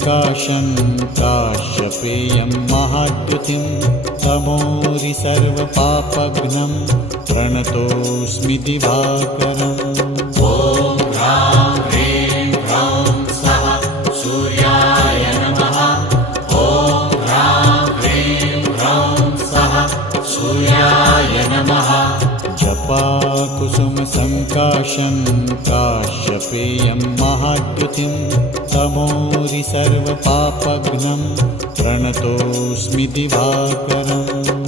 सङ्काशं काश्यपेयं महाद्युतिं तमोरि सर्वपापघ्नं प्रणतोऽस्मि दिवाकरम्। ॐ ह्रां ह्रीं ह्रौं स्वः सूर्याय नमः। ॐ ह्रां ह्रीं ह्रौं स्वः सूर्याय नमः। जपाकुसुमसङ्काशं काश्यपेयं महाद्युतिं तमोरि सर्वपापघ्नं प्रणतोऽस्मि दिवाकरम्।